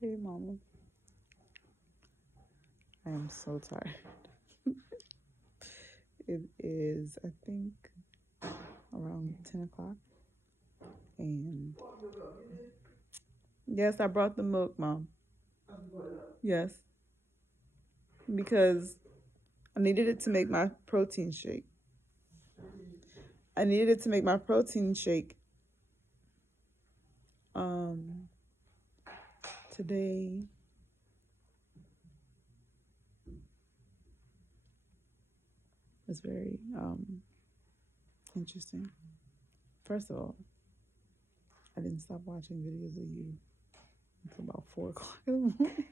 Hey, mama. I am so tired. It is, I think, around 10 o'clock. And yes, I brought the milk, mom. Yes, because I needed it to make my protein shake. I needed it to make my protein shake. Um, Today was very interesting. First of all, I didn't stop watching videos of you until about 4 o'clock in the morning.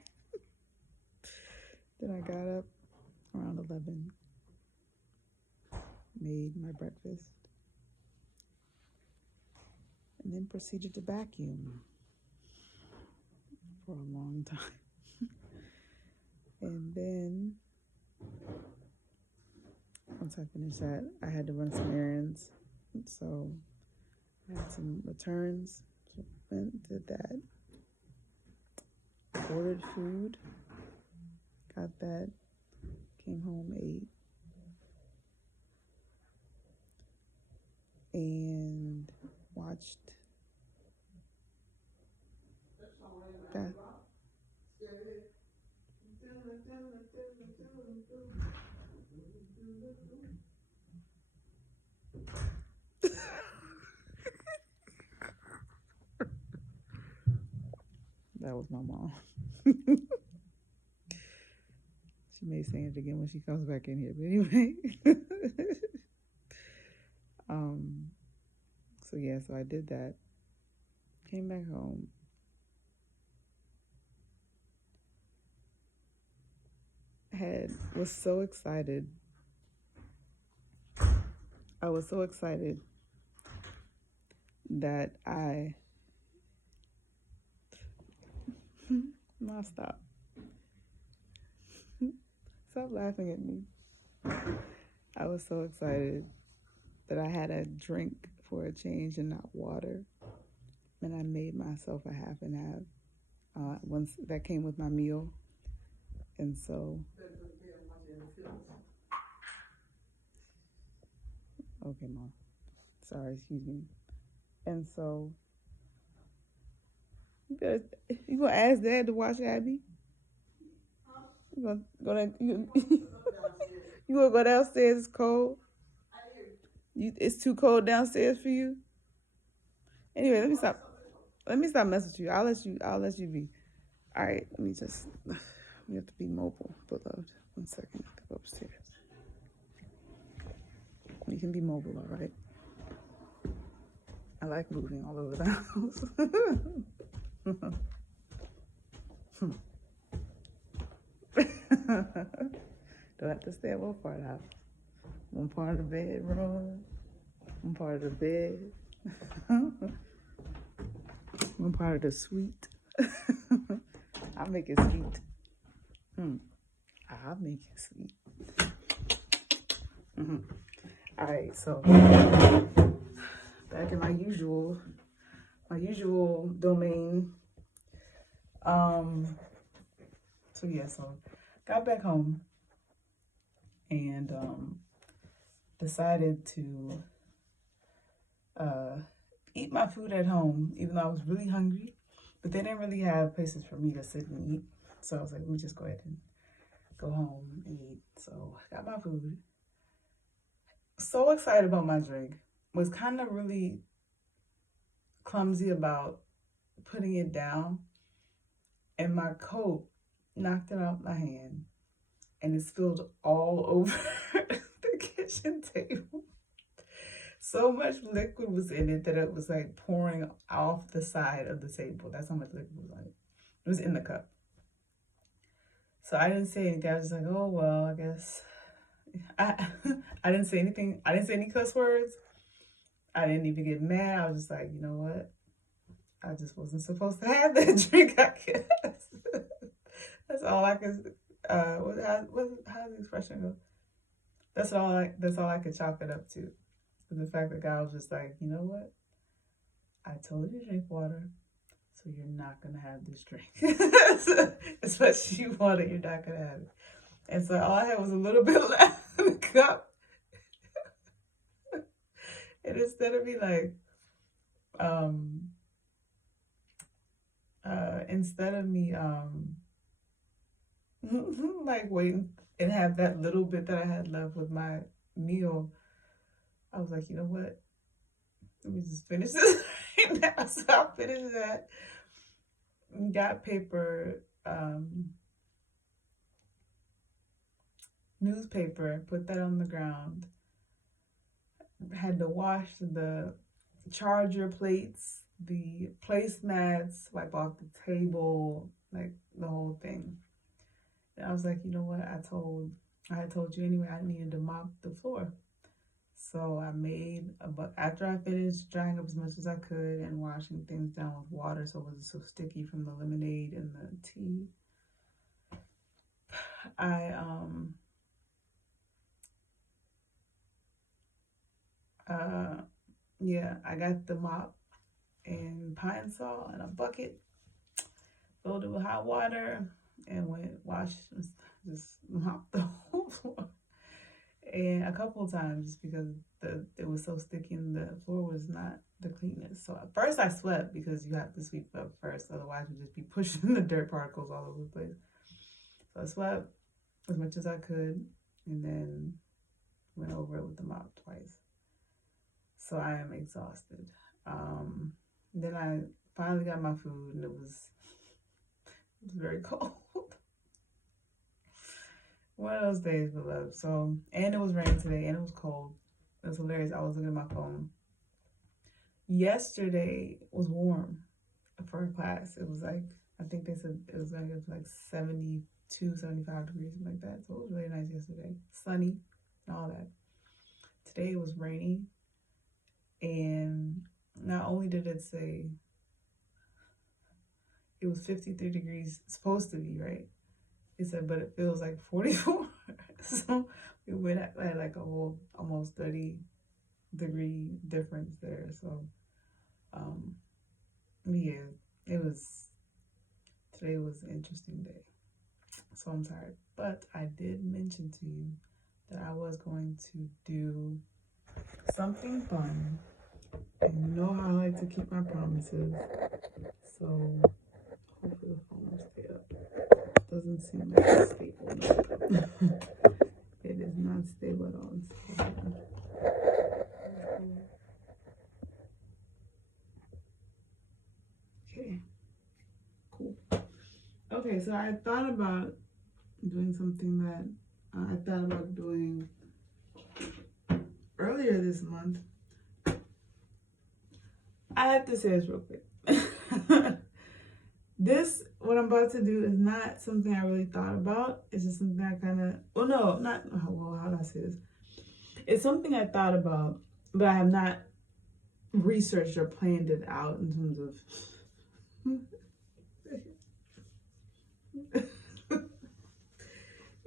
Then I got up around 11, made my breakfast, and then proceeded to vacuum for a long time. And then once I finished that, I had to run some errands. So I had some returns. So went, did that. Ordered food. Got that. Came home, ate. And watched that. That was my mom. She may sing it again when she comes back in here, but anyway. So yeah, so I did that. Came back home. Was so excited. I was so excited that I no, stop. Stop laughing at me. I was so excited that I had a drink for a change and not water. And I made myself a half and half. Once that came with my meal. And so okay, mom. Sorry, excuse me. And so you gonna ask Dad to watch Abby? You gonna go down, you gonna go downstairs? It's cold. It's too cold downstairs for you. Anyway, let me stop. Let me stop messing with you. I'll let you be. All right. Let me just. We have to be mobile, beloved. 1 second. I have to go upstairs. You can be mobile, all right. I like moving all over the house. Don't have to stay at one part of the house. One part of the bedroom, one part of the bed, one part of the suite. I'll make it sweet. I'll make it sweet. All right, so back in my usual domain. So got back home and decided to eat my food at home, even though I was really hungry. But they didn't really have places for me to sit and eat. So I was like, let me just go ahead and go home and eat. So got my food. So excited about my drink. Was kind of really clumsy about putting it down. And my coat knocked it out my hand. And it spilled all over the kitchen table. So much liquid was in it that it was like pouring off the side of the table. That's how much liquid was on it. It was in the cup. So I didn't say anything. I was just like, oh, well, I guess. I didn't say anything. I didn't say any cuss words. I didn't even get mad. I was just like, you know what? I just wasn't supposed to have that drink, I guess. That's all I could, how does the expression go? That's all I could chalk it up to. The fact that God was just like, you know what? I told you to drink water. So you're not gonna have this drink. Especially water, you're not gonna have it. And so all I had was a little bit left in the cup. And instead of me like, um, instead of me, like waiting and have that little bit that I had left with my meal, I was like, you know what? Let me just finish this right now. So I finished that. Got paper, newspaper, put that on the ground. Had to wash the charger plates, the placemats, wipe off the table, like the whole thing. And I was like, you know what? I had told you anyway, I needed to mop the floor. So I made but after I finished drying up as much as I could and washing things down with water so it wasn't so sticky from the lemonade and the tea, I yeah, I got the mop and pine saw in a bucket, filled it with hot water, and went washed, just mopped the whole floor. And a couple of times because it was so sticky and the floor was not the cleanest. So at first I swept because you have to sweep up first, otherwise you'd just be pushing the dirt particles all over the place. So I swept as much as I could and then went over it with the mop twice. So I am exhausted. Then I finally got my food and it was very cold. One of those days, beloved. So, and it was raining today and it was cold. It was hilarious. I was looking at my phone. Yesterday was warm for a class. It was like, I think they said it was going to get to like 72, 75 degrees, something like that. So it was really nice yesterday. Sunny and all that. Today it was rainy. And not only did it say it was 53 degrees, supposed to be, right? It said, but it feels like 44. So we went at like a whole almost 30-degree difference there. So, yeah, today was an interesting day. So I'm tired. But I did mention to you that I was going to do something fun. And you know how I like to keep my promises. So hopefully the phone will stay up. Doesn't seem like it's stable. It is not stable at all. Okay, cool. Okay, so I thought about doing something that I thought about doing earlier this month. I have to say this real quick. What I'm about to do is not something I really thought about. It's just something I kind of, well, no, not, well, how do I say this? It's something I thought about, but I have not researched or planned it out in terms of,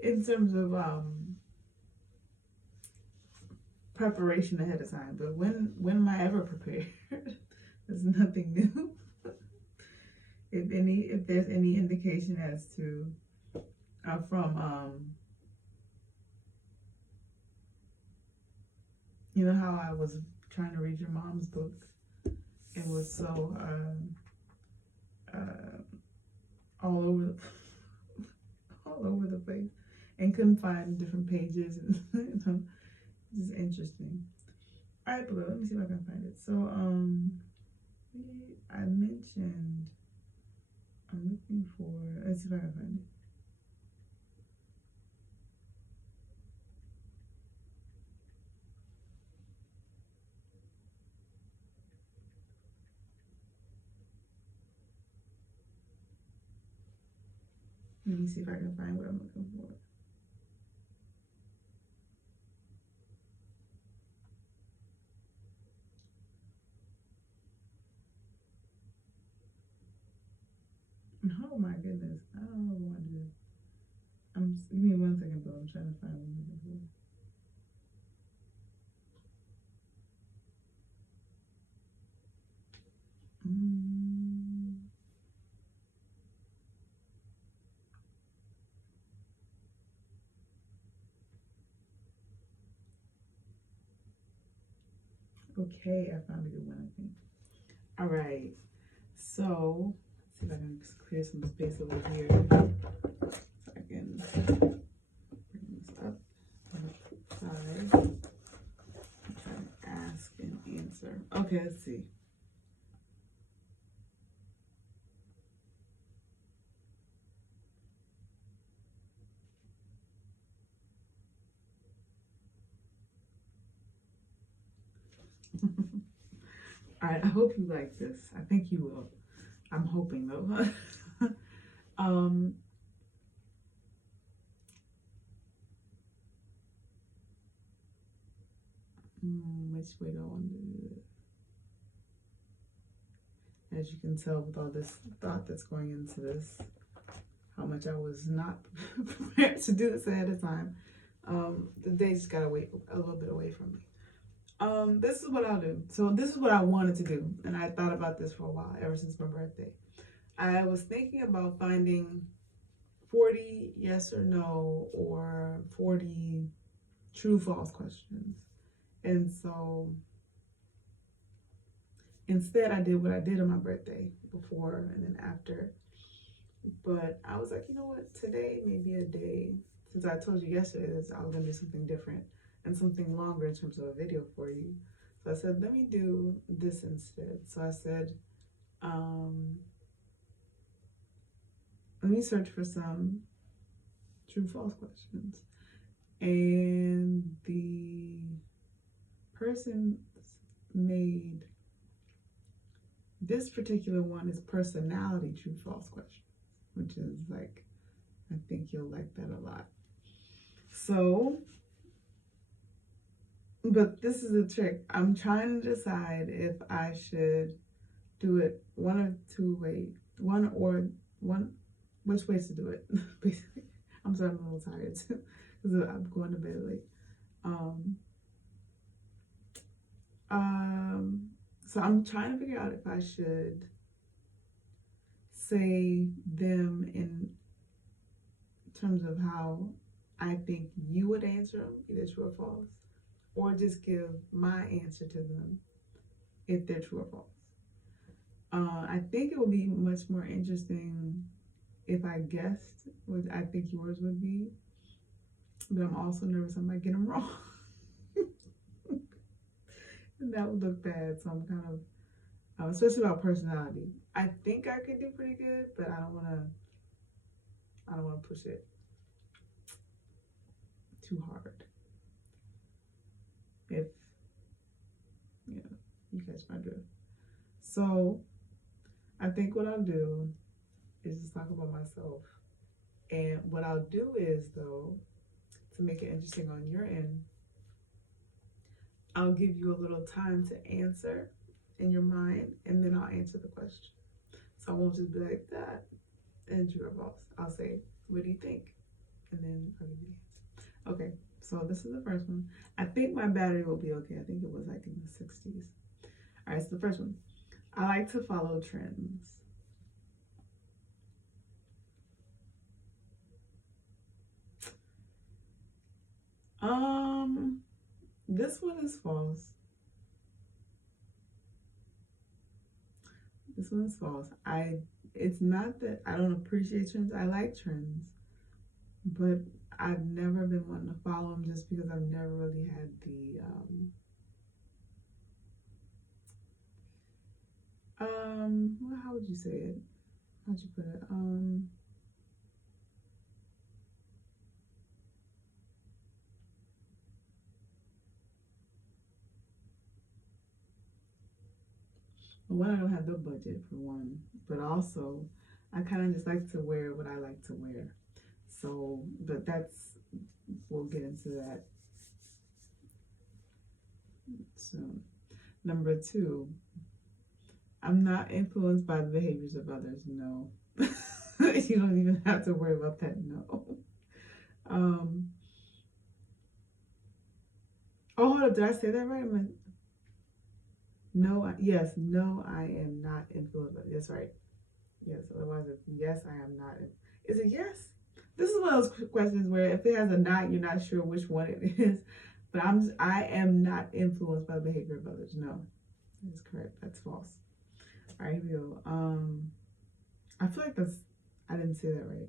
in terms of preparation ahead of time. But when am I ever prepared? There's nothing new. If there's any indication as to from you know how I was trying to read your mom's book and was so all over all over the place and couldn't find different pages and you know, this is interesting. All right, but let me see if I can find it. So I mentioned I'm looking for, let's see if I can find it. Let me see if I can find what I'm looking for. Oh my goodness. I don't know what to do. Give me 1 second, though. I'm trying to find what I'm looking for. Okay, I found a good one, I think. All right. So, let's see if I can just clear some space over here. So I can bring this up on the side. I'm trying to ask and answer. Okay, let's see. All right, I hope you like this. I think you will. I'm hoping though. um, which way do I want to do this? As you can tell with all this thought that's going into this, how much I was not prepared to do this ahead of time. The day just got away a little bit away from me. This is what I'll do. So this is what I wanted to do, and I thought about this for a while, ever since my birthday. I was thinking about finding 40 yes or no or 40 true false questions. And so instead I did what I did on my birthday, before and then after. But I was like, you know what, today may be a day, since I told you yesterday that I was gonna do something different and something longer in terms of a video for you. So I said, let me do this instead. So I said, let me search for some true false questions. And the person made this particular one is personality true false questions, which is like, I think you'll like that a lot. So, but this is a trick. I'm trying to decide if I should do it one or two ways, which ways to do it. Basically, I'm sorry, I'm a little tired too because I'm going to bed late. So I'm trying to figure out if I should say them in terms of how I think you would answer them, either true or false, or just give my answer to them if they're true or false. I think it would be much more interesting if I guessed what I think yours would be, but I'm also nervous I might get them wrong. And that would look bad, so I'm kind of, especially about personality. I think I could do pretty good, but I don't want to push it too hard. If, you catch my drift. So I think what I'll do is just talk about myself. And what I'll do is, though, to make it interesting on your end, I'll give you a little time to answer in your mind, and then I'll answer the question. So I won't just be like that and true or false. I'll say, what do you think? And then I'll give you the answer. Okay, so this is the first one. I think my battery will be okay. I think it was like in the 60s. All right, so the first one. I like to follow trends. This one is false. This one is false. It's not that I don't appreciate trends. I like trends, but I've never been one to follow them just because I've never really had the well, how would you say it? How'd you put it? One, I don't have the budget for one, but also I kind of just like to wear what I like to wear. So, but we'll get into that soon. Number two, I'm not influenced by the behaviors of others. No. You don't even have to worry about that. No. Oh, hold up. Did I say that right? No, yes, no, I am not influenced by. That's right. Yes, otherwise, yes, I am not. Is it yes? This is one of those questions where if it has a not, you're not sure which one it is. But I am not influenced by the behavior of others. No, that's correct. That's false. All right, here we go. I feel like I didn't say that right.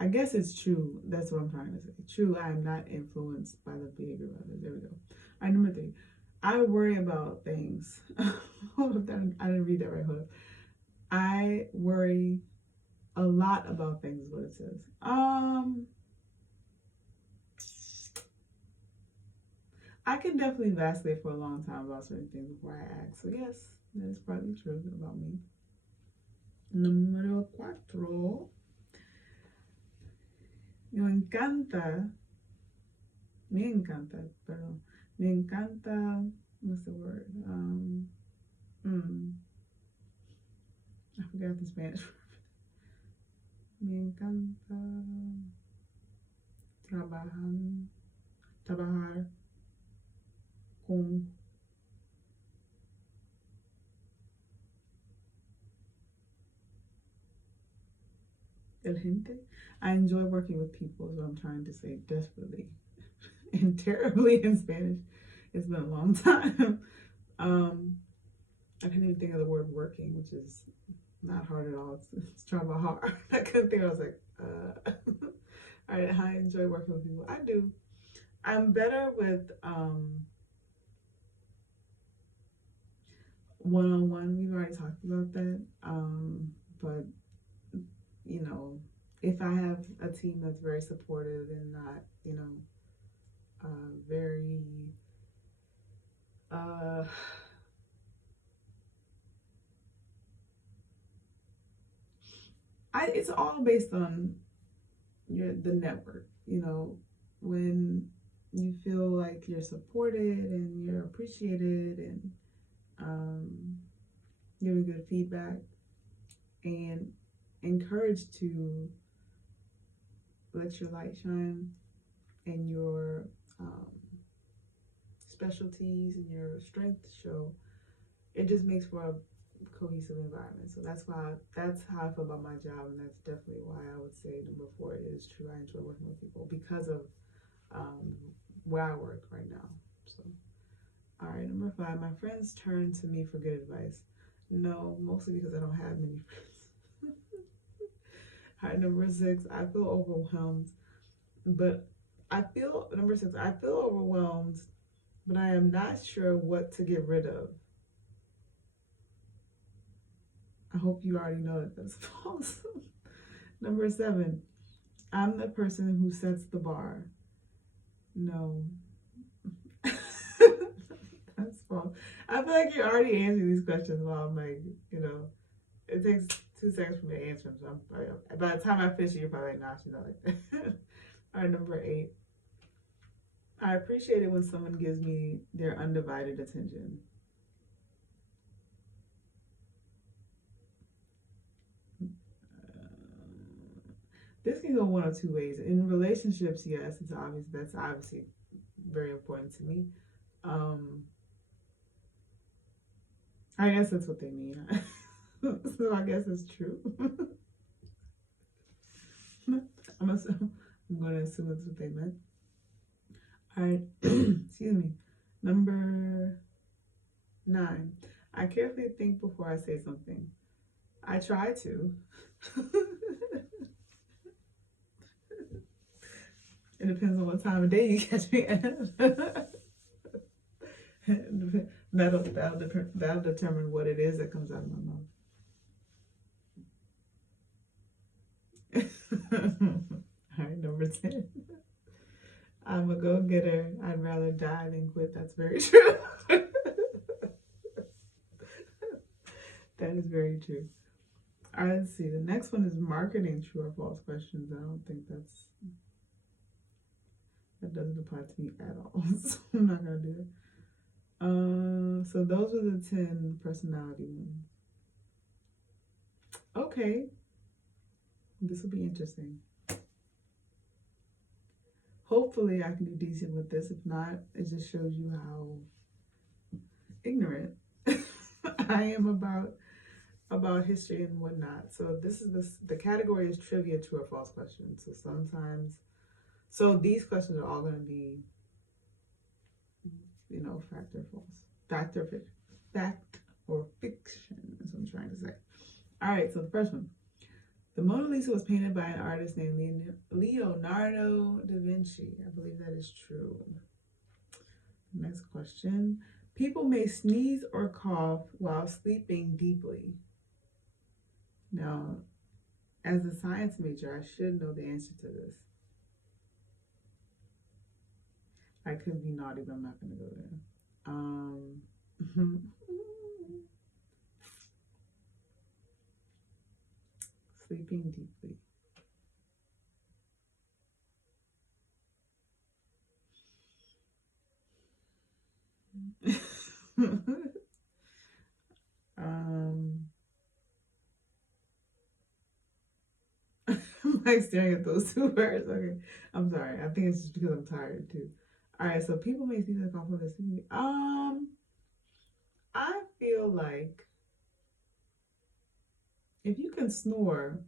I guess it's true. That's what I'm trying to say. True, I am not influenced by the behavior of others. There we go. All right, number 3. I worry about things. Hold up, I didn't read that right. Hold up. I worry a lot about things is what it says. I can definitely vacillate for a long time about certain things before I act. So yes, that is probably true about me. Número 4. Me encanta, perdón. Me encanta, what's the word? I forgot the Spanish word. Me encanta trabajar con el gente. I enjoy working with people, is what I'm trying to say desperately and terribly in Spanish. It's been a long time. I couldn't even think of the word working, which is not hard at all. It's trabajar. I couldn't think. I was like, all right. I enjoy working with people. I do. I'm better with one-on-one. We've already talked about that. But you know, if I have a team that's very supportive and not, very it's all based on the network. When you feel like you're supported and you're appreciated and giving good feedback and encouraged to let your light shine and your specialties and your strengths show, it just makes for a cohesive environment. So that's how I feel about my job, and that's definitely why I would say number 4 is true. I enjoy working with people because of where I work right now. So, all right, number 5, my friends turn to me for good advice. No, mostly because I don't have many friends. All right, number 6, I feel overwhelmed, but number 6, I feel overwhelmed, but I am not sure what to get rid of. I hope you already know that that's false. Number 7, I'm the person who sets the bar. No. That's false. I feel like you're already answering these questions while I'm like, it takes 2 seconds for me to answer them. So by the time I finish it, you're probably like, nah, she's not like that. All right, number 8. I appreciate it when someone gives me their undivided attention. This can go one of 2 ways. In relationships, yes, it's obvious. That's obviously very important to me. I guess that's what they mean. So I guess it's true. I'm going to assume that's what they meant. All right, excuse me. Number 9, I carefully think before I say something. I try to. It depends on what time of day you catch me at. That'll determine what it is that comes out of my mouth. All right, number 10. I'm a go-getter. I'd rather die than quit. That's very true. That is very true. All right, let's see. The next one is marketing true or false questions. I don't think that doesn't apply to me at all. So I'm not going to do it. So those are the 10 personality ones. Okay. This will be interesting. Hopefully I can do decent with this. If not, it just shows you how ignorant I am about history and whatnot. So the category is trivia, true or false questions. So these questions are all going to be, fact or false, fact or fiction is what I'm trying to say. All right, so the first one. The Mona Lisa was painted by an artist named Leonardo da Vinci. I believe that is true. Next question. People may sneeze or cough while sleeping deeply. Now, as a science major, I should know the answer to this. I could be naughty, but I'm not going to go there. Sleeping deeply. I'm like staring at those two words. Okay, I'm sorry. I think it's just because I'm tired too. All right, so people may see that off of this. I feel like if you can snore,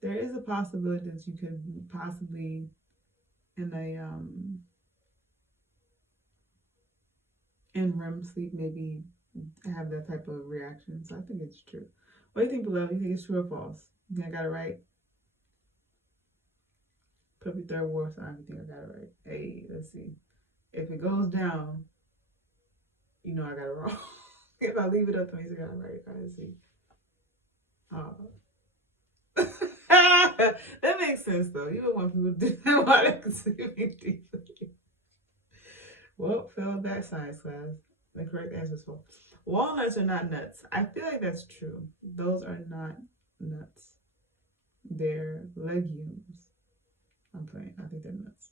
there is a possibility that you could possibly in REM sleep maybe have that type of reaction. So I think it's true. What do you think, beloved? You think it's true or false? You think I got it right? Put up your third war sign if you think I got it right. Hey, let's see. If it goes down, I got it wrong. If I leave it up, that means I got it right. Let's see. That makes sense though. You don't want people to do that while they're sleeping deeply. Well, failed that science class. The correct answer is false. Walnuts are not nuts. I feel like that's true. Those are not nuts. They're legumes. I'm playing. I think they're nuts.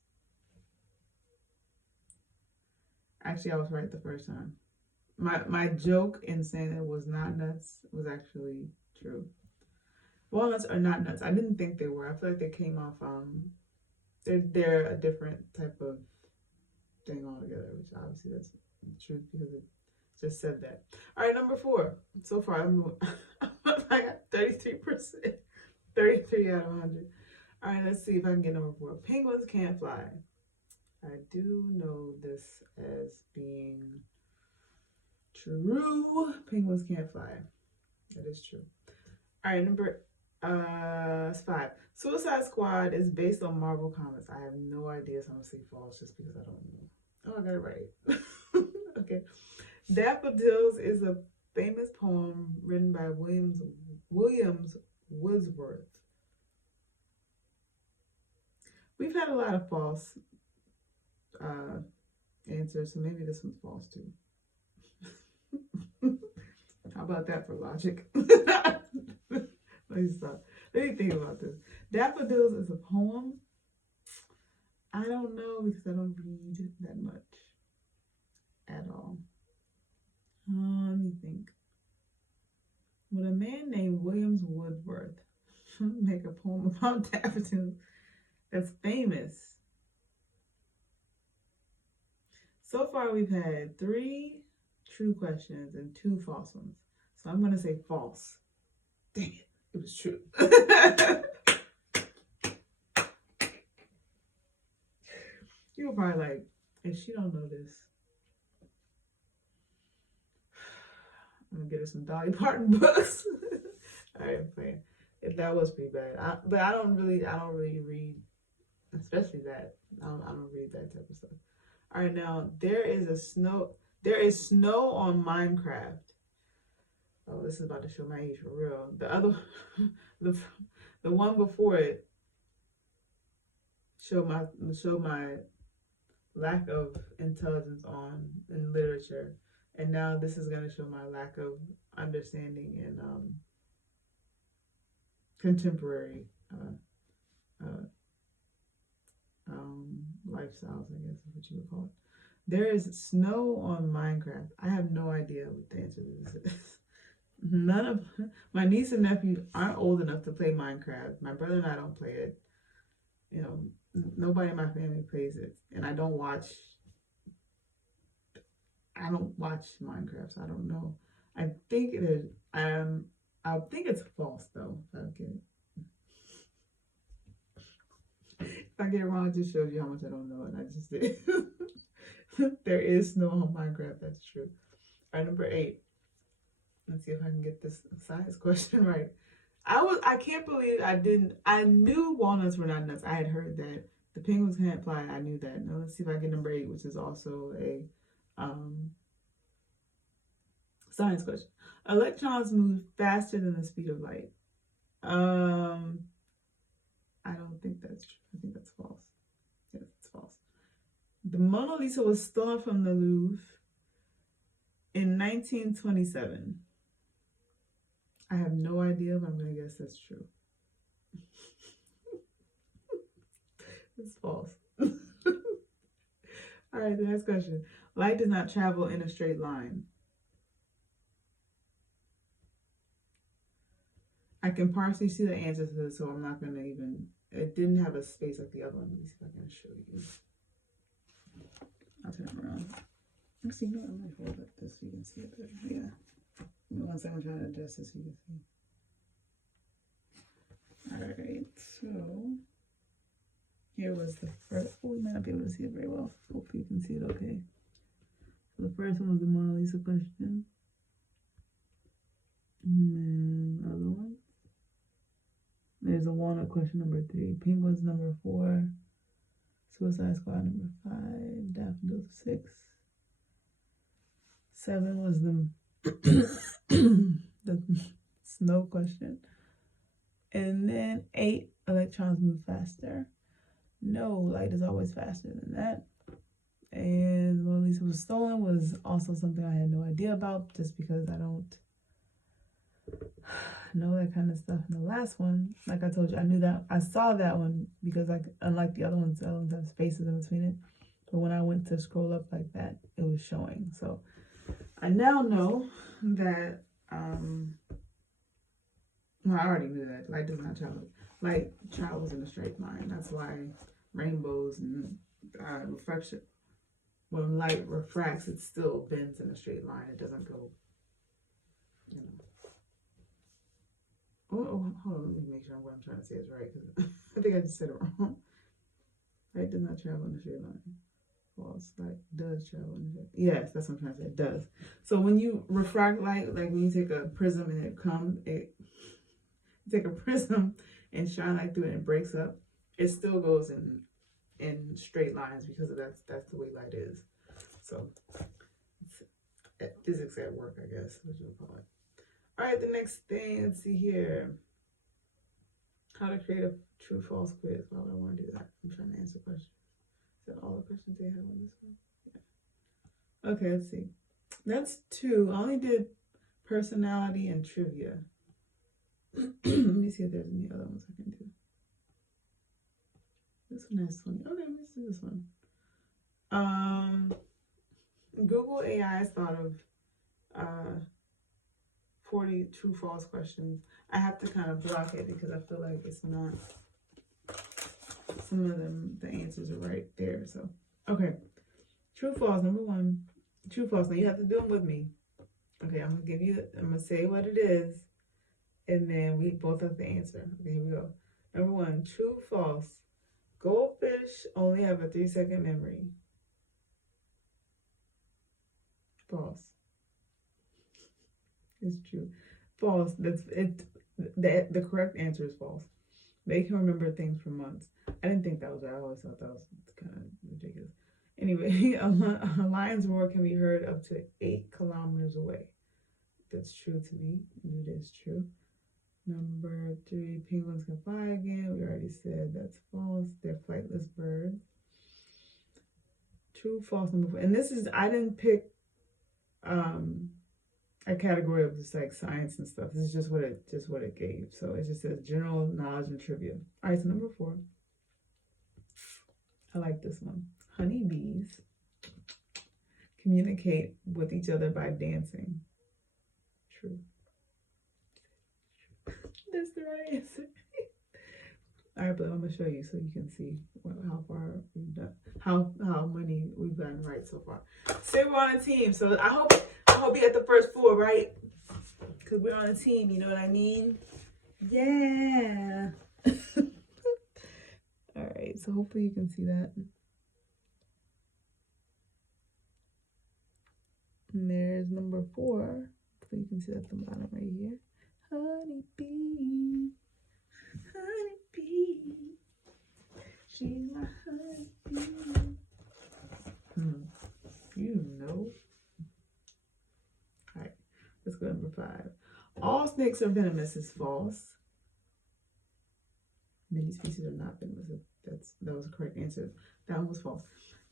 Actually, I was right the first time. My joke in saying it was not nuts was actually true. Walnuts are not nuts. I didn't think they were. I feel like they came off. They're a different type of thing altogether, which obviously that's the truth because it just said that. All right, number 4. So far, I got 33%, 33 out of 100. All right, let's see if I can get number 4. Penguins can't fly. I do know this as being true. Penguins can't fly. That is true. All right, number 5. Suicide Squad is based on Marvel Comics. I have no idea, so I'm gonna say false just because I don't know. Oh, I got it right. Okay. Daffodils is a famous poem written by Williams Wordsworth. We've had a lot of false answers, so maybe this one's false too. How about that for logic? Let me stop. Let me think about this. Daffodils is a poem. I don't know because I don't read that much at all. Let me think. Would a man named Williams Wordsworth make a poem about daffodils that's famous? So far, we've had 3 true questions and 2 false ones. So I'm going to say false. Dang it, it was true. You're probably like, if she don't know this, I'm going to get her some Dolly Parton books. All right, I'm playing. That was pretty bad. But I don't really read, especially that. I don't read that type of stuff. All right, now there is snow on Minecraft. Oh, this is about to show my age for real. The other, the one before it showed my lack of intelligence in literature, and now this is gonna show my lack of understanding in contemporary lifestyles, I guess is what you would call it. There is snow on Minecraft. I have no idea what the answer to this is. None of my niece and nephew aren't old enough to play Minecraft. My brother and I don't play it. Nobody in my family plays it, and I don't watch I don't watch Minecraft, so I don't know. I think it is. I think it's false though. If I get it wrong, it just shows you how much I don't know, and I just did. There is snow on Minecraft. That's true. All right, number 8. Let's see if I can get this science question right. I can't believe I knew walnuts were not nuts. I had heard that. The penguins can't fly. I knew that. Now let's see if I get number 8, which is also a science question. Electrons move faster than the speed of light. I don't think that's true. I think that's false. Yes, it's false. The Mona Lisa was stolen from the Louvre in 1927. I have no idea, but I'm going to guess that's true. It's false. All right, the next question. Light does not travel in a straight line. I can partially see the answer to this, so I'm not going to even... It didn't have a space like the other one. Let me see if I can show you. I'll turn it around. Actually, no, I might hold up this so you can see it better. Yeah. One second, I'm trying to adjust this so you can see. Alright, so here was the first. Oh, we might not be able to see it very well. Hopefully you can see it okay. So the first one was the Mona Lisa question. And then the other one. There's a walnut question number 3. Penguins number 4. Suicide Squad number 5. Daffodils 6. 7 was the the snow question. And then 8, electrons move faster. No, light is always faster than that. And Mona Lisa was stolen was also something I had no idea about, just because I don't know that kind of stuff. And the last one, like I told you, I knew that. I saw that one because, like, unlike the other ones have spaces in between it. But when I went to scroll up like that, it was showing. So I now know that, well, I already knew that light does not travel. Light travels in a straight line. That's why rainbows and refraction, when light refracts, it still bends in a straight line. It doesn't go, you know. Oh, hold on, let me make sure what I'm trying to say is right, because I think I just said it wrong. Light does not travel in a straight line. False. Light does travel in a straight line. Yes, that's what I'm trying to say. It does. So when you refract light, like when you take a prism and you take a prism and shine light through it and it breaks up, it still goes in straight lines because of that's the way light is. So it's physics at work, I guess, what you would call it. All right, the next thing, let's see here. How to create a true false quiz. Why would I want to do that? I'm trying to answer questions. Is that all the questions they have on this one? Yeah. Okay, let's see. That's 2. I only did personality and trivia. Let me see if there's any other ones I can do. This one has 20. Okay, let's do this one. Google AI has thought of 40 true false questions. I have to kind of block it because I feel like it's not, some of them, the answers are right there. So, okay. True false, number 1. True false. Now you have to do them with me. Okay, I'm gonna say what it is, and then we both have to answer. Okay, here we go. Number 1, true false. Goldfish only have a 3-second memory. False. It's true. False. That's it. The correct answer is false. They can remember things for months. I didn't think that was right. I always thought that was kind of ridiculous. Anyway, a lion's roar can be heard up to 8 kilometers away. That's true to me. It is true. Number 3, penguins can fly again. We already said that's false. They're flightless birds. True, false, number 4. And this is, I didn't pick a category of just like science and stuff. This is just what it gave. So it just says general knowledge and trivia. All right, so number 4. I like this one. Honeybees communicate with each other by dancing. True. That's the right answer. All right, but I'm gonna show you so you can see how far we've done, how many we've gotten right so far. Say we're on a team, so I hope you get the first 4 right, cause we're on a team. You know what I mean? Yeah. All right, so hopefully you can see that. And there's number 4. So you can see that at the bottom right here. Honeybee, honeybee, she's my honeybee. You know. All right, let's go to number 5. All snakes are venomous is false. Many species are not venomous. That was the correct answer. That one was false.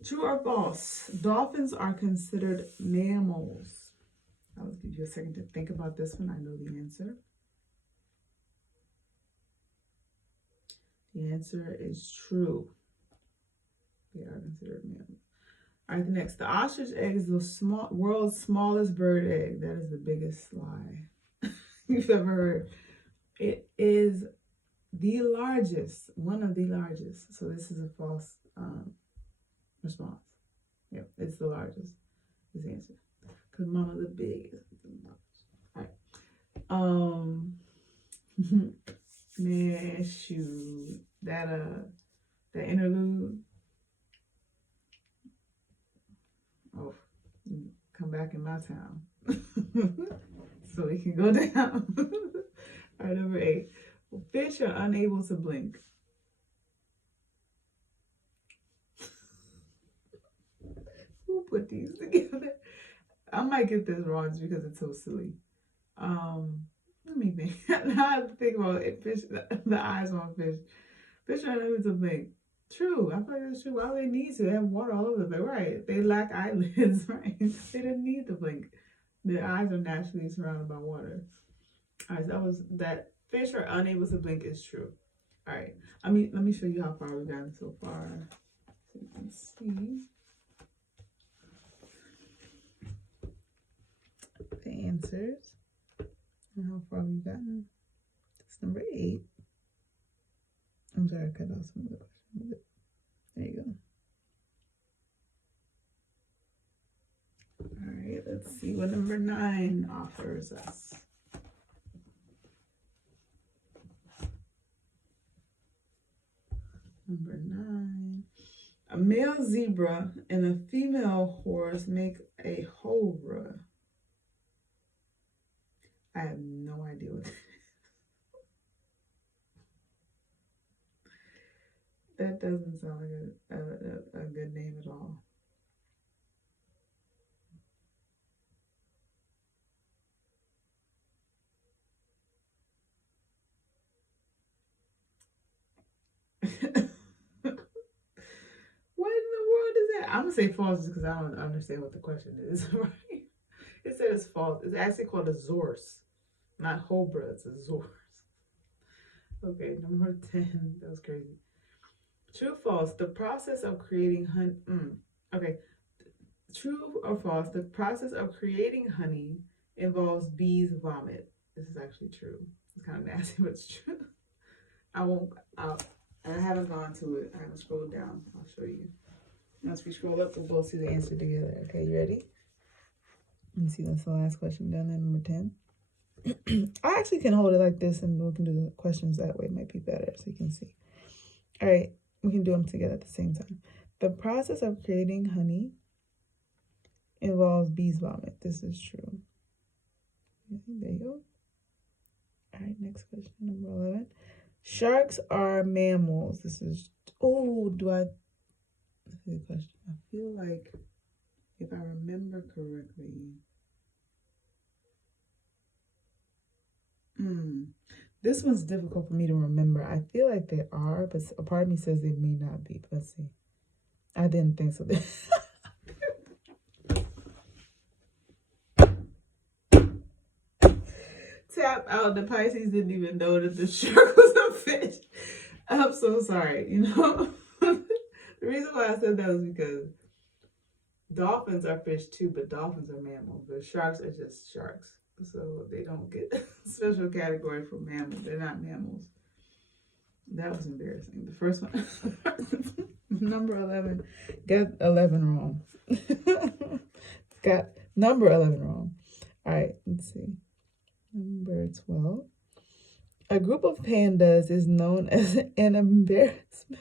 True or false? Dolphins are considered mammals. I'll give you a second to think about this one. I know the answer. The answer is true. They are considered mammals. All right, the next. The ostrich egg is the world's smallest bird egg. That is the biggest lie you've ever heard. It is the largest, one of the largest. So this is a false response. Yep, it's the largest. Is the answer. Because mama the biggest. All right. Man, shoot. That interlude. Oh, come back in my town. So we can go down. All right, number 8. Fish are unable to blink. Who put these together? I might get this wrong just because it's so silly. Let me think. Now I have to think about it. Fish, the eyes on fish. Fish are unable to blink. True. I thought it was true. Why would they need to? They have water all over the place. Right. They lack eyelids, right? They didn't need to blink. Their eyes are naturally surrounded by water. All right, so that fish are unable to blink is true. All right. Let me show you how far we've gotten so far. So you can see the answers and how far we've gotten. That's number 8. I'm sorry, I cut off some of the questions. There you go. All right, let's see what number 9 offers us. Number 9. A male zebra and a female horse make a hobra. I have no idea what that is. That doesn't sound like a good name at all. What in the world is that? I'm gonna say false just because I don't understand what the question is. Right? It says false. It's actually called a zorse, not hobra. It's a zorse. Okay, number 10. That was crazy. True, false. The process of creating honey. Okay. True or false? The process of creating honey involves bees' vomit. This is actually true. It's kind of nasty, but it's true. I haven't gone to it. I haven't scrolled down. I'll show you. Once we scroll up, we'll both see the answer together. Okay, you ready? Let me see. That's the last question done in number 10. I actually can hold it like this and we can do the questions that way. It might be better so you can see. All right, we can do them together at the same time. The process of creating honey involves bees' vomit. This is true. There you go. All right, next question, number 11. Sharks are mammals. This is, that's a good question. I feel like if I remember correctly, this one's difficult for me to remember. I feel like they are, but a part of me says they may not be. But let's see. I didn't think so. Tap out. The Pisces didn't even know that the shark was a fish. I'm so sorry. You know, the reason why I said that was because dolphins are fish too, but dolphins are mammals. But sharks are just sharks. So they don't get a special category for mammals. They're not mammals. That was embarrassing. The first one, number 11, got 11 wrong. Got number 11 wrong. All right, let's see. Number 12. A group of pandas is known as an embarrassment.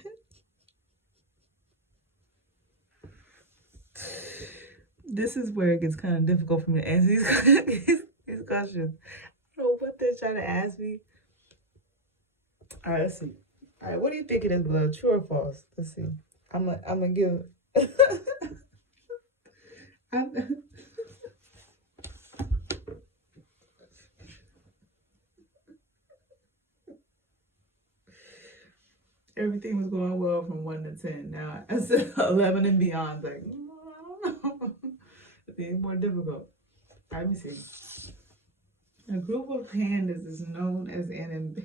This is where it gets kind of difficult for me to answer these questions. I don't know what they're trying to ask me. All right, let's see. All right, what do you think it is, blood? True or false? Let's see. I'm gonna give. Everything was going well from 1 to 10. Now I said 11 and beyond. Like, it's being more difficult. Let me see. A group of pandas is known as am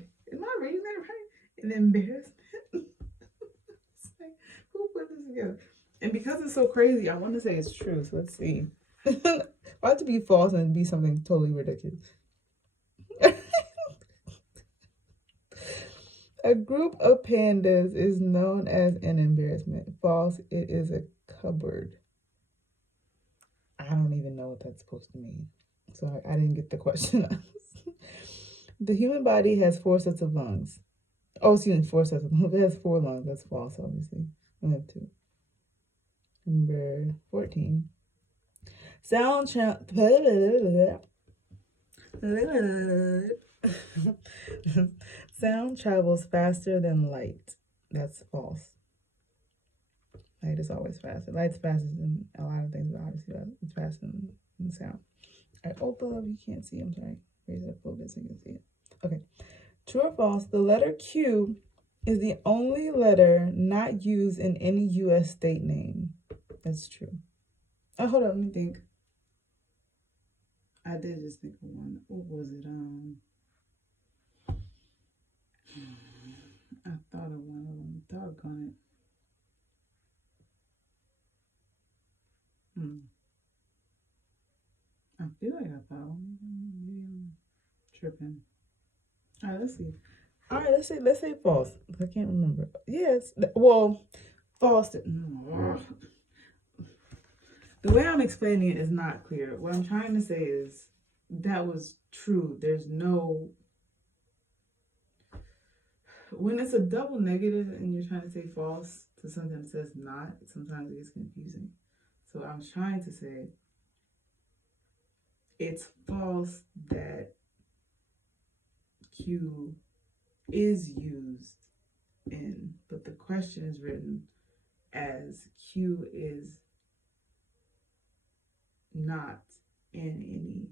I reading that right? An embarrassment. It's like, who put this together? And because it's so crazy, I want to say it's true. So let's see. Why to be false and be something totally ridiculous? A group of pandas is known as an embarrassment. False, it is a cupboard. I don't even know what that's supposed to mean. So I didn't get the question. The human body has 4 sets of lungs. Oh, excuse me, 4 sets of lungs. It has 4 lungs. That's false, obviously. We have 2. Number 14. Sound travels faster than light. That's false. Light is always faster. Light's faster than a lot of things, but obviously it's faster than sound. All right, oh, below you can't see. I'm sorry. Raise it up a little bit so you can see it. Okay. True or false? The letter Q is the only letter not used in any U.S. state name. That's true. Oh, hold on. Let me think. I did just think of one. What was it? I thought of one of them. Doggone it. I feel like I thought maybe I'm tripping. All right, let's see. All right, let's say false. I can't remember. Yes, well, false. The way I'm explaining it is not clear. What I'm trying to say is that was true. There's no. When it's a double negative and you're trying to say false to something that says not, sometimes it gets confusing. So I was trying to say it's false that Q is used in, but the question is written as Q is not in any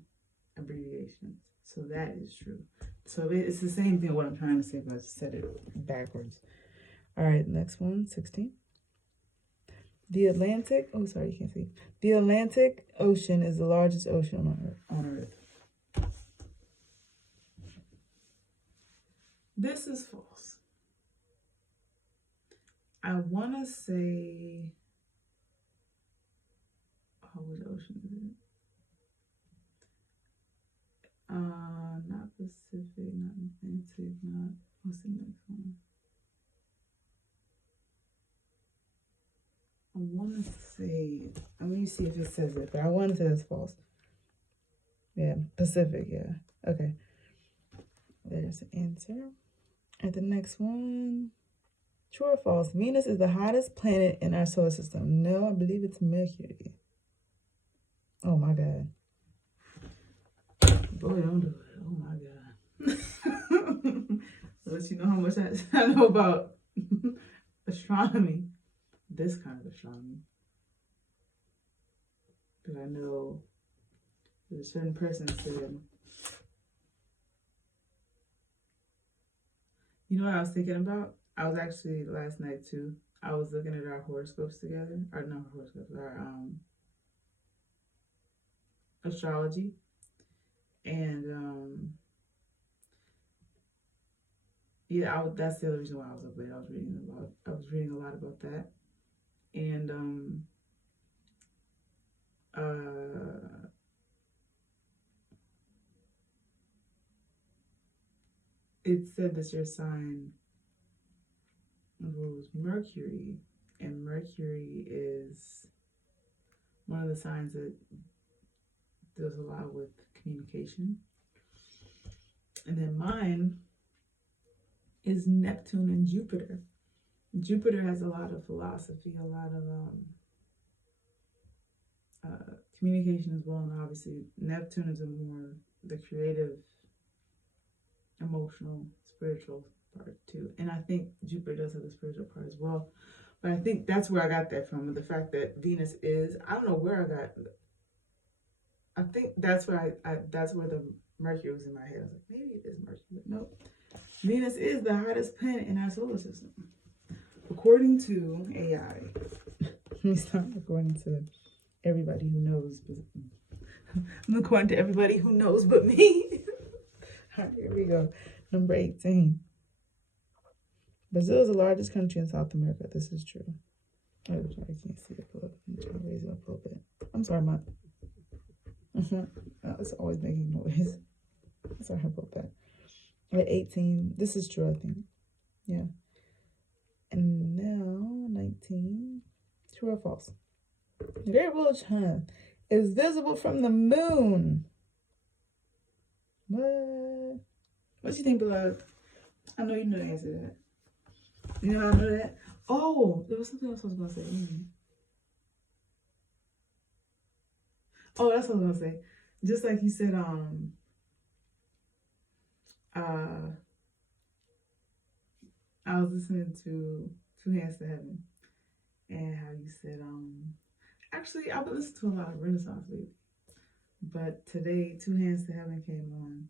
abbreviations. So that is true. So it's the same thing what I'm trying to say, but I just said it backwards. All right, next one, 16. The Atlantic, oh, sorry, you can't see. The Atlantic Ocean is the largest ocean on Earth. This is false. I want to say, oh, what ocean is it? Not Pacific, not Atlantic, not, what's the next one? I want to say, let me see if it says it, but I want to say it's false. Yeah, Pacific, yeah. Okay. There's the answer. And the next one, true or false? Venus is the hottest planet in our solar system. No, I believe it's Mercury. Oh my God. Boy, don't do it. Oh my God. Unless you know how much I know about astronomy. This kind of astronomy. But I know there's a certain person said, you know what I was thinking about? I was actually last night too. I was looking at our horoscopes together. Or not horoscopes, our astrology. And yeah, that's the other reason why I was up late. I was reading a lot about that. And it said that your sign rules Mercury, and Mercury is one of the signs that deals a lot with communication. And then mine is Neptune and Jupiter. Jupiter has a lot of philosophy, a lot of communication as well, and obviously Neptune is a more the creative, emotional, spiritual part too. And I think Jupiter does have the spiritual part as well. But I think that's where I got that from, the fact that Venus is, I don't know where I got, I think that's where that's where the Mercury was in my head. I was like, maybe it is Mercury, but nope. Venus is the hottest planet in our solar system. According to AI, let me start according to everybody who knows. I'm according to everybody who knows but me. All right, here we go. Number 18. Brazil is the largest country in South America. This is true. Oh, sorry, I can't see it. I'm trying to raise it up a little bit. I'm sorry, Mom. It's always making noise. Sorry about that. At 18, this is true, I think. Yeah. And now 19. True or false? The Great Wall of China is visible from the moon. What? What do you think, beloved? I know you know the answer to that. You know how I know that? Oh, there was something else I was gonna say. Oh, that's what I was gonna say. Just like you said, I was listening to Two Hands to Heaven, and how you said, actually, I've been listening to a lot of Renaissance lately, but today Two Hands to Heaven came on.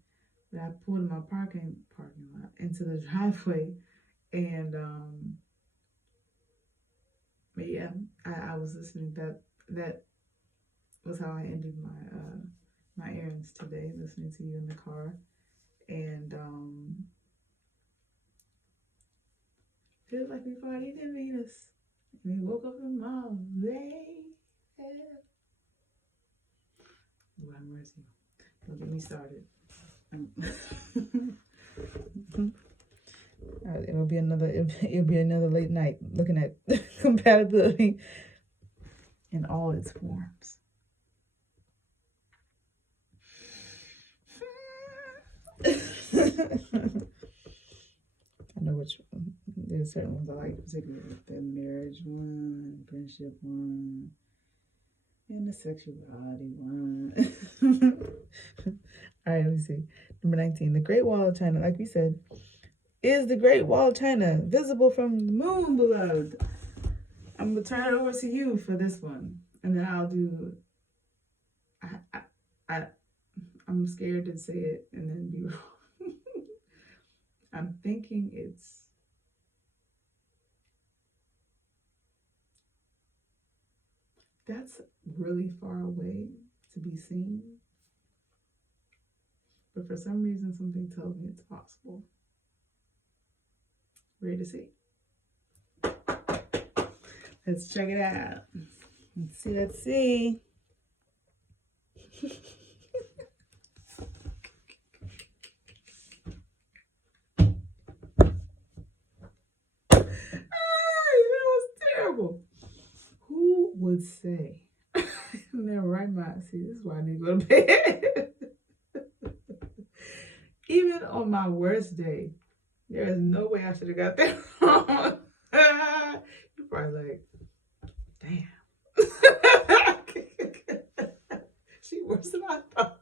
But I pulled in my parking lot into the driveway, and but yeah, I was listening. That was how I ended my errands today, listening to you in the car, and feels like we partied in Venus. And we woke up in Mars. Lord have mercy. Don't get me started. It'll be another late night looking at compatibility in all its forms. I know which one. There's certain ones I like, particularly the marriage one, friendship one, and the sexuality one. All right, let me see. Number 19, the Great Wall of China, like we said, is the Great Wall of China visible from the moon, beloved? I'm gonna turn it over to you for this one, and then I'll do. I'm scared to say it and then be wrong. I'm thinking that's really far away to be seen, but for some reason something tells me it's possible. Ready to see? Let's check it out. Let's see. That was terrible. Who would say? In their right mind. See, this is why I need to go to bed. Even on my worst day, there is no way I should have got that wrong. You're probably like, damn. She worse than I thought.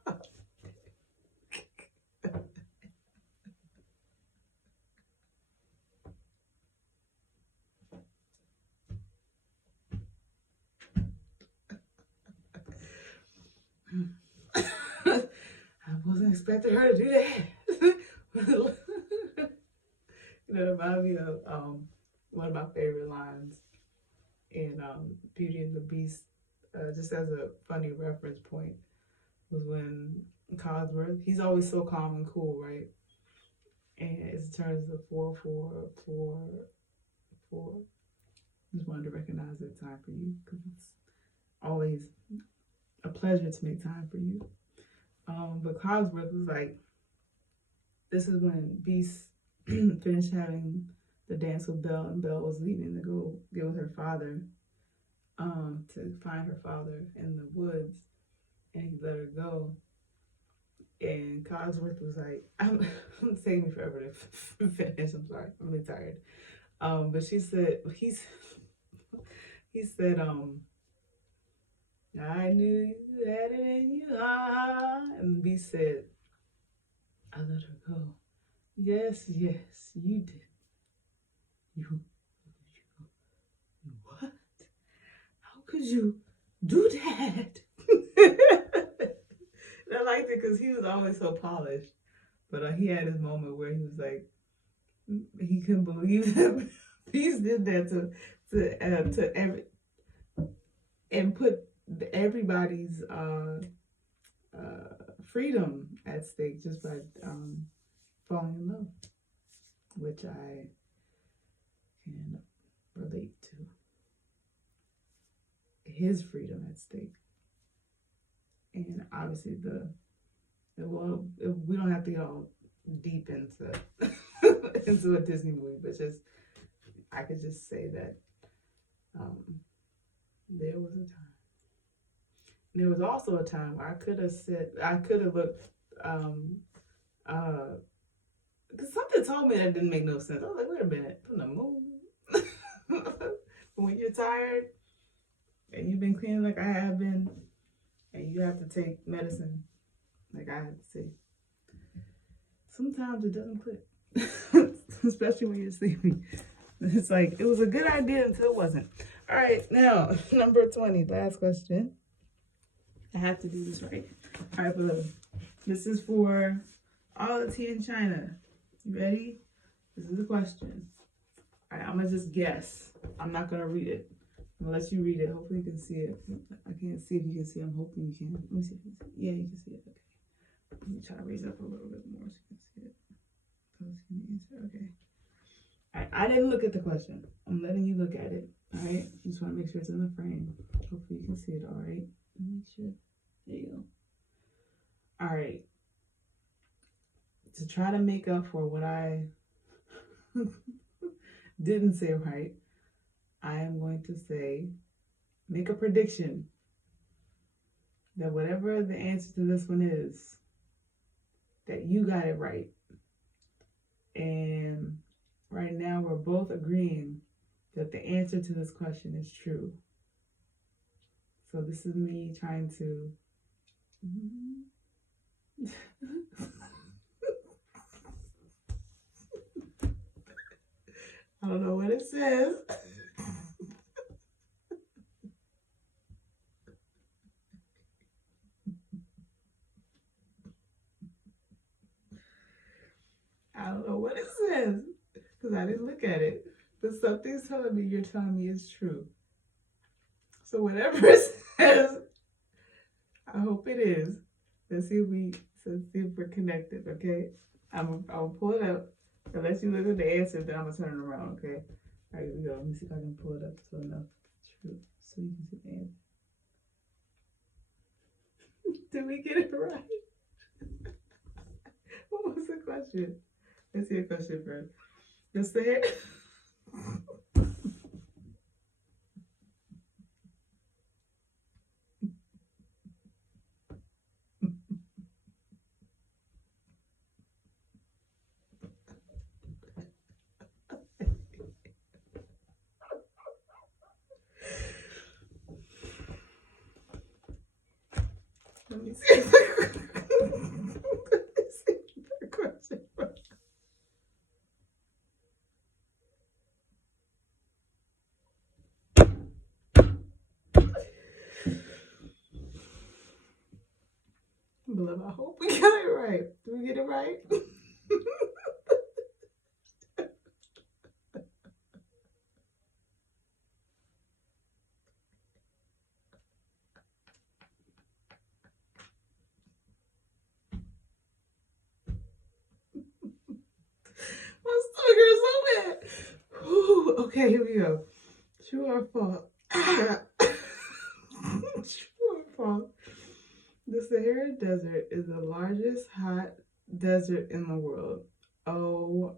I wasn't expecting her to do that. You know, it reminded me of one of my favorite lines in Beauty and the Beast, just as a funny reference point, was when Cogsworth, he's always so calm and cool, right? And it turns to 44444. Just wanted to recognize that time for you, because it's always a pleasure to make time for you. But Cogsworth was like, this is when Beast finished having the dance with Belle, and Belle was leaving to go get with her father, to find her father in the woods, and he let her go. And Cogsworth was like, it's taking me forever to finish. I'm sorry, I'm really tired. But he said, I knew you had it in you, and B said, I let her go. Yes, yes, you did. You what? How could you do that? And I liked it because he was always so polished. But he had his moment where he was like, he couldn't believe that Peace did that to every, and put everybody's freedom at stake just by falling in love, which I can relate to. His freedom at stake, and obviously we don't have to get all deep into into a Disney movie, but just I could just say that there was a time. There was also a time where I could have looked, because something told me that didn't make no sense. I was like, wait a minute, from the moon? When you're tired and you've been cleaning like I have been, and you have to take medicine like I have to take, sometimes it doesn't click, especially when you're sleeping. It's like, it was a good idea until it wasn't. All right, now, number 20, last question. I have to do this right. All right, Blue. This is for all the tea in China. You ready? This is the question. All right, I'm going to just guess. I'm not going to read it. I'm going to let you read it. Hopefully you can see it. I can't see if you can see it. I'm hoping you can. Let me see if you can see it. Yeah, you can see it. Okay. Let me try to raise it up a little bit more so you can see it. Okay. All right, I didn't look at the question. I'm letting you look at it. All right. You just want to make sure it's in the frame. Hopefully you can see it. All right. Make sure. There you go. All right. To try to make up for what I didn't say right, I am going to say, make a prediction that whatever the answer to this one is, that you got it right. And right now we're both agreeing that the answer to this question is true. So this is me trying to I don't know what it says. I don't know what it says because I didn't look at it. But something's telling me you're telling me it's true. So whatever it says, I hope it is. Let's see if we're connected, okay? I'll pull it up. Unless you look at the answer, then I'm gonna turn it around, okay? All right, here we go. Let me see if I can pull it up so enough true so you can see the answer. Did we get it right? What was the question? Let's see a question first. Just the hair. Let me see. The question first. Beloved, I hope we got it right. Did we get it right? My stomach hurts so bad. Whew. Okay, here we go. True or false? True or false? The Sahara Desert is the largest hot desert in the world. Oh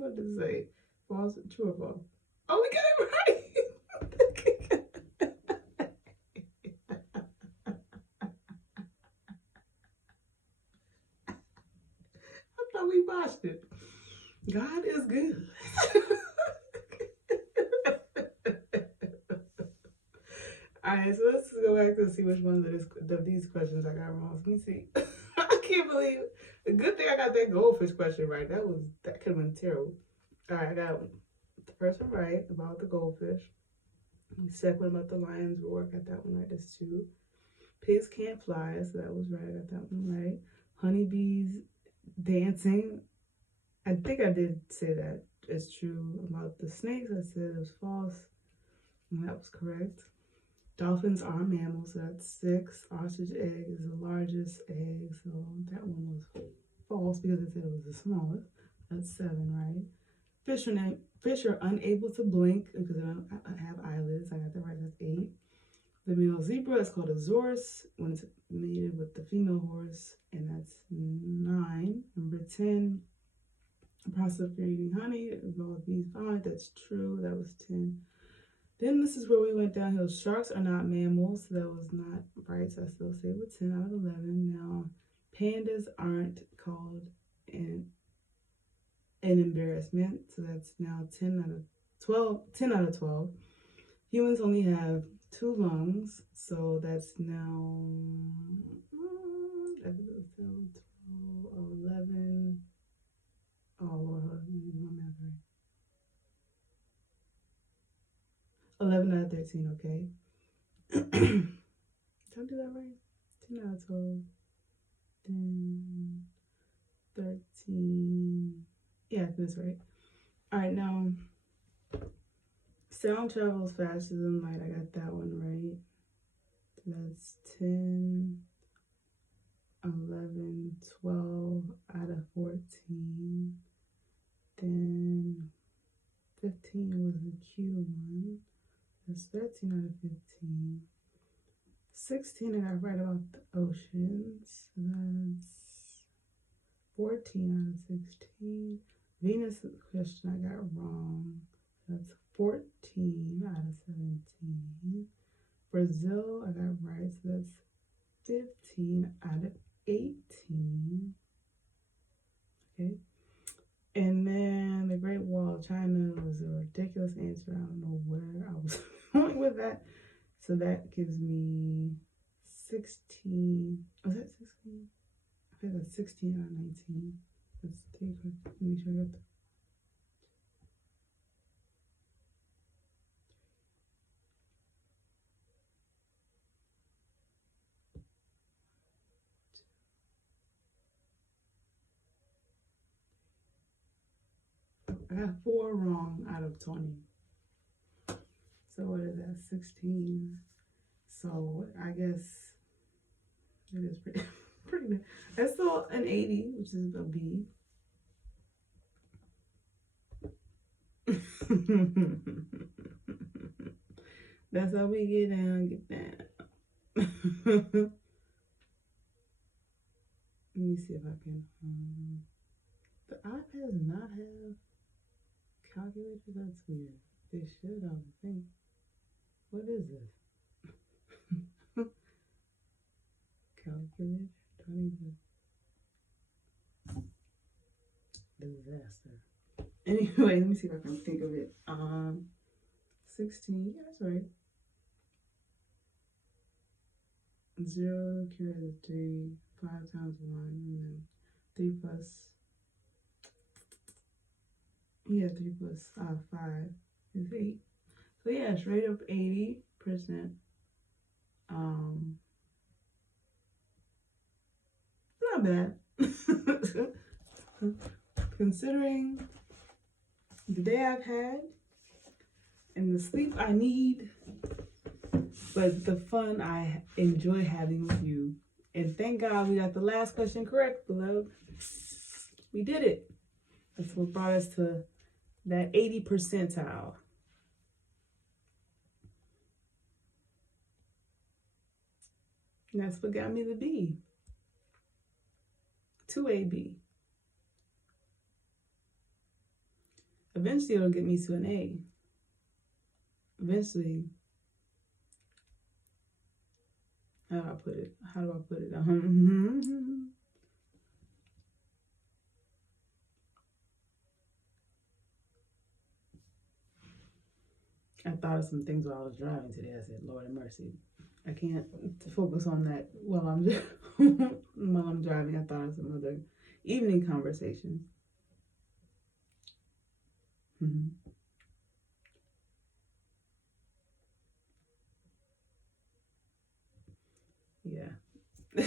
about to say? False, true or false? Oh, we got it right. I thought we botched it. God is good. Alright, so let's go back to see which ones of these questions I got wrong. So let me see. I can't believe it. A good thing I got that goldfish question right. That could have been terrible. Alright, I got the first one right about the goldfish. The second one about the lion's roar. I got that one right. That's 2. Pigs can't fly, so that was right. I got that one right. Honeybees dancing. I think I did say that is true. About the snakes, I said it was false. And that was correct. Dolphins are mammals, so that's 6. Ostrich egg is the largest egg, so that one was false because it said it was the smallest. That's 7, right? Fish are unable to blink because they don't have eyelids. I got that right. That's 8. The male zebra is called a zorse when it's mated with the female horse, and that's 9. Number 10, the process of creating honey involves bees pollen. That's true. That was 10. Then this is where we went downhill. Sharks are not mammals, so that was not right. So I still stay with 10 out of 11. Now, pandas aren't called an embarrassment, so that's now 10 out of 12. 10 out of 12. Humans only have 2 lungs, so that's now 11. Oh Lord, my math right. 11 out of 13, okay. Did I do that right? 10 out of 12. Then 13. Yeah, that's right. Alright, now sound travels faster than light. I got that one right. That's 10, 11, 12 out of 14. Then 15 was the Q one. That's 13 out of 15. 16 I got right about the oceans. That's 14 out of 16. Venus question I got wrong. That's 14 out of 17. Brazil I got right, so that's 15 out of 18. Okay. And then the Great Wall of China was a ridiculous answer. I don't know where I was going with that. So that gives me 16. Was that 16? I think that's 16 out of 19. That's 3 questions. Let me show you. I got 4 wrong out of 20. So what is that? 16. So I guess it is pretty pretty good. That's still an 80, which is a B. That's how we get down, Let me see if I can. The iPad does not have calculators. That's weird. They should, I would think. What is this? Calculator? Don't even. Disaster. Anyway, let me see if I can think of it. 16. Yeah, that's right. 0 carry the 3. 5 times 1, and then 3 plus. Yeah, 3 plus 5 is 8. So yeah, it's right up 80%. Not bad. Considering the day I've had and the sleep I need, but the fun I enjoy having with you. And thank God we got the last question correct, beloved. We did it. That's what brought us to that 80 percentile. And that's what got me the B. 2AB. Eventually, it'll get me to an A. Eventually, how do I put it? How do I put it? I thought of some things while I was driving today. I said, Lord have mercy. I can't focus on that while I'm while I'm driving. I thought of some other evening conversations. Yeah.